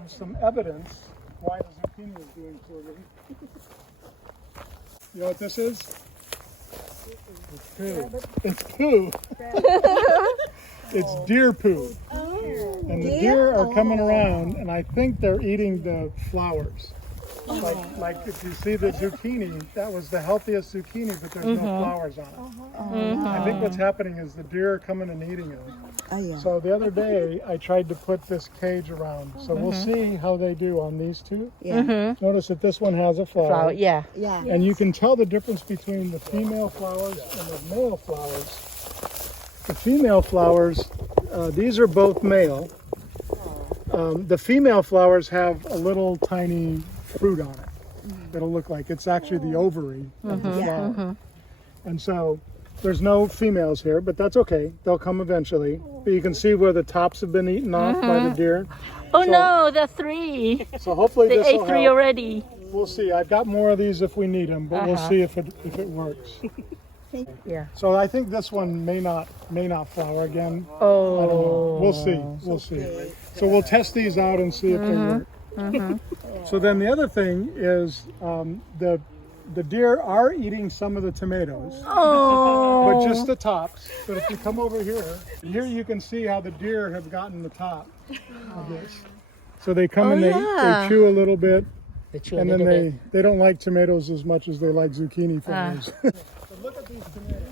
have some evidence why the zucchini is doing poorly. You know what this is? It's poo. It's poo. It's deer poo. And the deer are coming around, and I think they're eating the flowers. Like if you see the zucchini, that was the healthiest zucchini, but there's no flowers on it. I think what's happening is the deer are coming and eating it. So the other day, I tried to put this cage around. So we'll see how they do on these two. Notice that this one has a flower. Yeah. And you can tell the difference between the female flowers and the male flowers. The female flowers, these are both male. The female flowers have a little tiny fruit on it. It'll look like it's actually the ovary of the flower. And so there's no females here, but that's okay. They'll come eventually. But you can see where the tops have been eaten off by the deer. Oh no, there are 3. So hopefully They this ate will 3 help. already. We'll see. I've got more of these if we need them, but we'll see if it works. Yeah. So I think this one may not flower again. Oh. I don't know. We'll see. So we'll test these out and see if they work. So then the other thing is the deer are eating some of the tomatoes, but just the tops. But if you come over here you can see how the deer have gotten the top of this. So they come and they chew a little bit, and then they don't like tomatoes as much as they like zucchini flowers. Look at these tomatoes.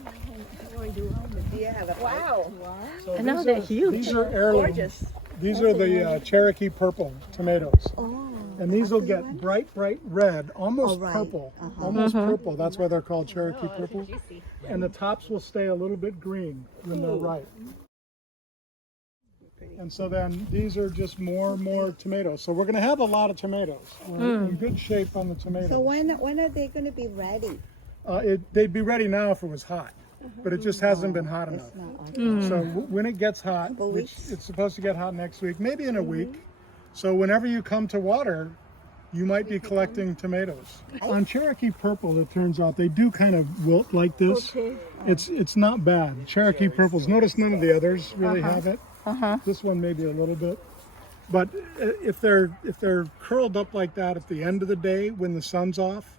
Wow. So I know they're huge. These are heirloom. These are the Cherokee purple tomatoes. And these will get bright red, almost purple. Almost purple. That's why they're called Cherokee purple. And the tops will stay a little bit green when they're ripe. And so then these are just more tomatoes. So we're going to have a lot of tomatoes. We're in good shape on the tomatoes. So when are they going to be ready? They'd be ready now if it was hot, but it just hasn't been hot enough. So when it gets hot, which it's supposed to get hot next week, maybe in a week. So whenever you come to water, you might be collecting tomatoes. On Cherokee purple, it turns out they do kind of wilt like this. It's not bad. Cherokee purples. Notice none of the others really have it. This one maybe a little bit. But if they're curled up like that at the end of the day when the sun's off,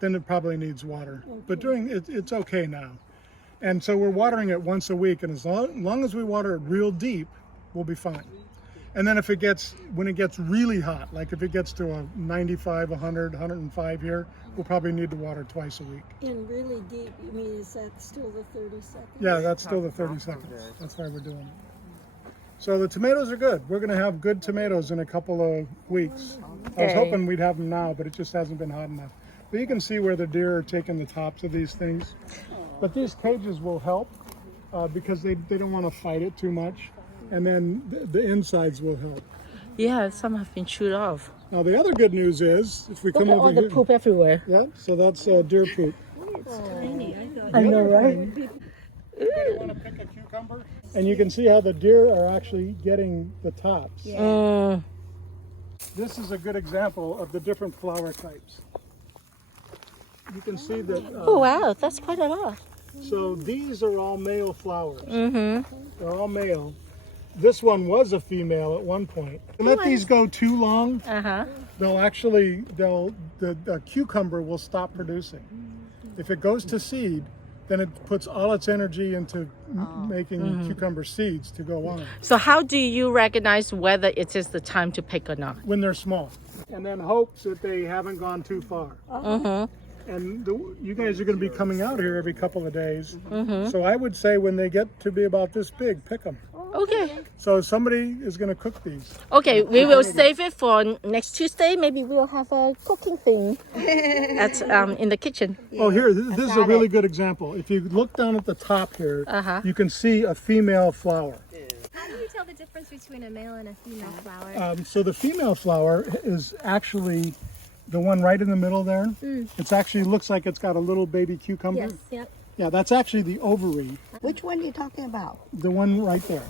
then it probably needs water. But it's okay now. And so we're watering it once a week, and as long as we water it real deep, we'll be fine. And then when it gets really hot, like if it gets to a 95, 100, 105 here, we'll probably need to water twice a week. And really deep, you mean, is that still the 30 seconds? Yeah, that's still the 30 seconds. That's why we're doing it. So the tomatoes are good. We're going to have good tomatoes in a couple of weeks. I was hoping we'd have them now, but it just hasn't been hot enough. But you can see where the deer are taking the tops of these things. But these cages will help because they don't want to fight it too much. And then the insides will help. Yeah, some have been chewed off. Now the other good news is, if we come Look at over all the here. poop everywhere. Yeah, so that's deer poop. It's tiny. I know, right? Anybody want to pick a cucumber? And you can see how the deer are actually getting the tops. This is a good example of the different flower types. You can see that. Oh wow, that's quite a lot. So these are all male flowers. They're all male. This one was a female at one point. Let these go too long, the cucumber will stop producing. If it goes to seed, then it puts all its energy into making cucumber seeds to go on. So how do you recognize whether it is the time to pick or not? When they're small. And then hopes that they haven't gone too far. And you guys are going to be coming out here every couple of days. So I would say when they get to be about this big, pick them. Okay. So somebody is going to cook these. Okay, we will save it for next Tuesday. Maybe we'll have a cooking thing at in the kitchen. Oh, here, this is a really good example. If you look down at the top here, you can see a female flower. How do you tell the difference between a male and a female flower? So the female flower is actually the one right in the middle there. It's actually looks like it's got a little baby cucumber. Yes, yep. Yeah, that's actually the ovary. Which one are you talking about? The one right there.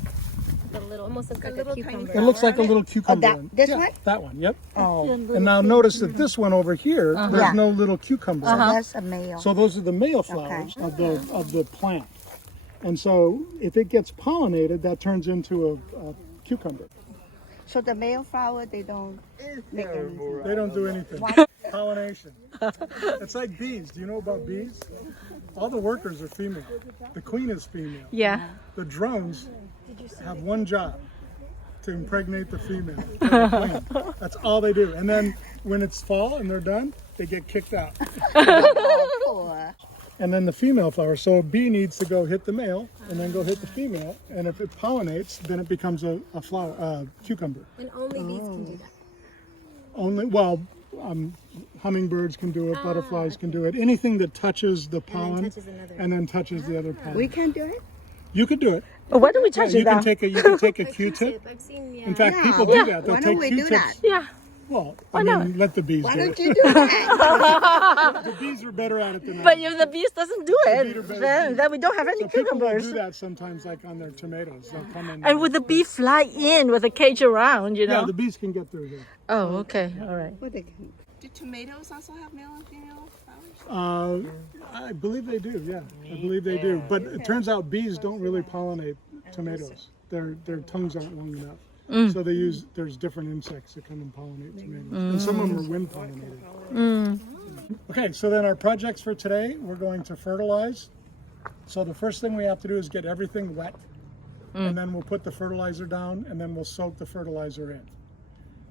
The little, almost looks like a cucumber. It looks like a little cucumber. This one? That one, yep. Oh, And now notice that this one over here, there's no little cucumber. so that's a male. So those are the male flowers of the plant. And so if it gets pollinated, that turns into a cucumber. So the male flower, they don't make anything. They don't do anything. Pollination. It's like bees. Do you know about bees? All the workers are female. The queen is female. Yeah. The drones have one job, to impregnate the female. The queen. That's all they do. And then when it's fall and they're done, they get kicked out. Oh, poor. And then the female flower. So a bee needs to go hit the male and then go hit the female. And if it pollinates, then it becomes a flower, cucumber. And only bees can do that. Only, well, hummingbirds can do it, butterflies can do it. Anything that touches the pollen touches another. and then touches the other pollen. We can do it? You could do it. Why don't we touch You it can down? take a Q-tip. I've seen, In fact, Yeah, people why- do that. They'll why take don't we do Q-tips. that? Yeah. Well, I mean, let the bees Why do don't it. you do that? The bees are better at it than I But am. if the bees doesn't do bees are it, better. then we don't have any So people will cucumbers. do that sometimes, like on their tomatoes. They'll come in. And would the bee fly in with a cage around, you know? Yeah, the bees can get through here. Oh, okay. All right. What they can- Do tomatoes also have male and female flowers? I believe they do. Yeah, I believe they do. But it turns out bees don't really pollinate tomatoes. Their tongues aren't long enough. So they use. There's different insects that come and pollinate tomatoes, and some of them are wind pollinated. Okay, so then our projects for today, we're going to fertilize. So the first thing we have to do is get everything wet, and then we'll put the fertilizer down, and then we'll soak the fertilizer in.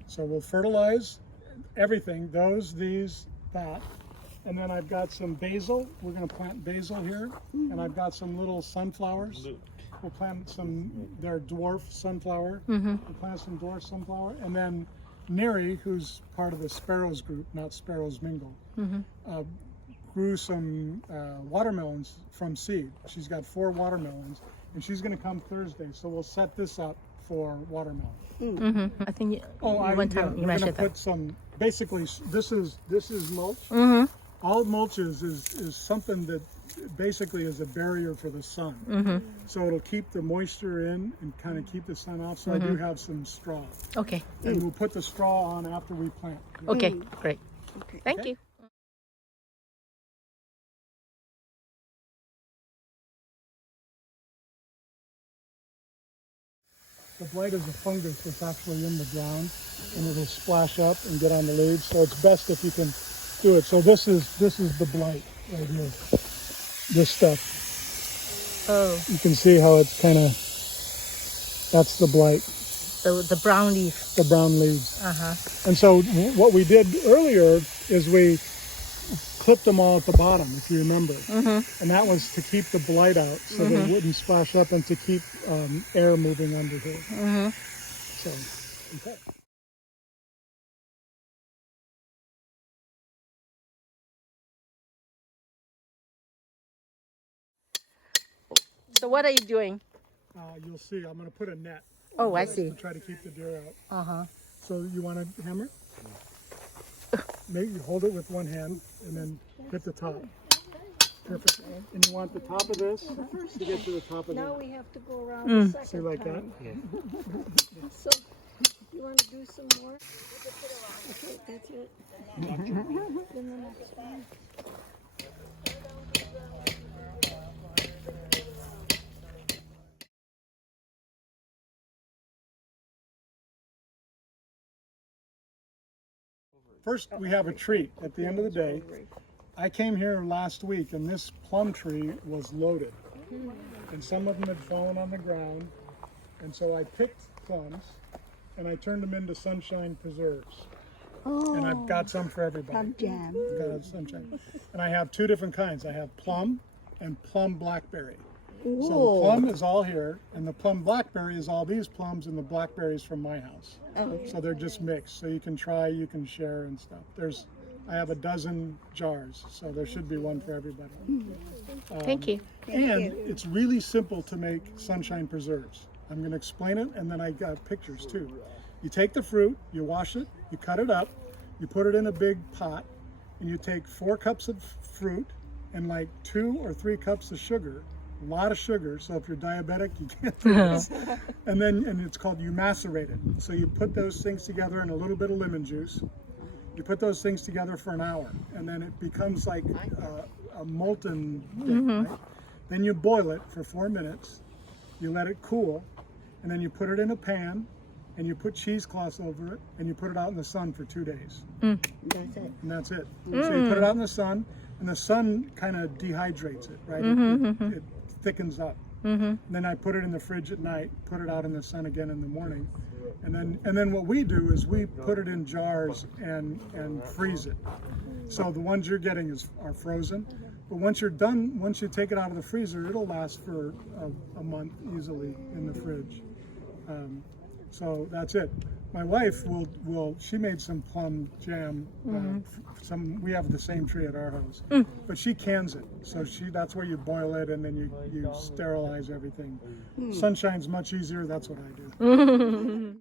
So we'll fertilize everything, those, these, that. And then I've got some basil. We're going to plant basil here. And I've got some little sunflowers. We'll plant some, they're dwarf sunflower. We'll plant some dwarf sunflower. And then Neri, who's part of the sparrows group, not Sparrows Mingle, grew some watermelons from seed. She's got 4 watermelons. And she's going to come Thursday. So we'll set this up for watermelon. I think you, We're one time you going to mentioned that. put some, basically, this is mulch. All mulch is something that basically is a barrier for the sun. So it'll keep the moisture in and kind of keep the sun off. So I do have some straw. Okay. And we'll put the straw on after we plant. Okay, great. Okay. Thank you. The blight is a fungus that's actually in the ground, and it'll splash up and get on the leaves. So it's best if you can do it. So this is the blight right here. This stuff. Oh, You can see how it's kind of, that's the blight, the brown leaf. the brown leaves. Uh-huh. And so what we did earlier is we clipped them all at the bottom, if you remember. And that was to keep the blight out so they wouldn't splash up and to keep air moving under here. So, okay. So what are you doing? You'll see, I'm going to put a net Oh, I see. to try to keep the deer out. Uh-huh. So you want a hammer? Maybe you hold it with one hand and then hit the top. Perfect. And you want the top of this to get to the top of Now that. we have to go around the second See like that? time. So, you want to do some more? Okay, that's it. Then the next one. First, we have a treat at the end of the day. I came here last week and this plum tree was loaded. And some of them had fallen on the ground. And so I picked plums and I turned them into sunshine preserves. And I've got some for everybody. Plum jam. I've got a sunshine. And I have 2 different kinds. I have plum and plum blackberry. So the plum is all here, and the plum blackberry is all these plums and the blackberries from my house. So they're just mixed. So you can try, you can share and stuff. I have a dozen jars, so there should be one for everybody. Thank you. And it's really simple to make sunshine preserves. I'm going to explain it, and then I got pictures too. You take the fruit, you wash it, you cut it up, you put it in a big pot, and you take 4 cups of fruit and like 2 or 3 cups of sugar. A lot of sugar, so if you're diabetic, you can't do this. And it's called, you macerate it. So you put those things together in a little bit of lemon juice. You put those things together for an hour, and then it becomes like a molten thing, right? Then you boil it for 4 minutes. You let it cool, and then you put it in a pan, and you put cheesecloths over it, and you put it out in the sun for 2 days. That's it. And that's it. So you put it out in the sun, and the sun kind of dehydrates it, right? It thickens up. And then I put it in the fridge at night, put it out in the sun again in the morning, and then what we do is we put it in jars and freeze it. So the ones you're getting are frozen, but once you're done, once you take it out of the freezer, it'll last for a month easily in the fridge. So that's it. My wife she made some plum jam. We have the same tree at our house, but she cans it. So that's where you boil it and then you sterilize everything. Sunshine's much easier. That's what I do.